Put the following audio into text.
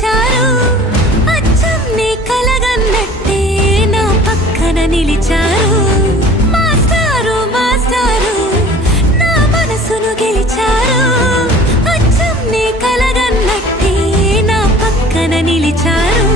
పిలిచారు, అచ్చం నీ కలగన్నట్టే నా పక్కన నిలిచారు. మాస్టారు మాస్టారు నా మనసును గెలిచారు, అచ్చం నీ కలగన్నట్టే నా పక్కన నిలిచారు.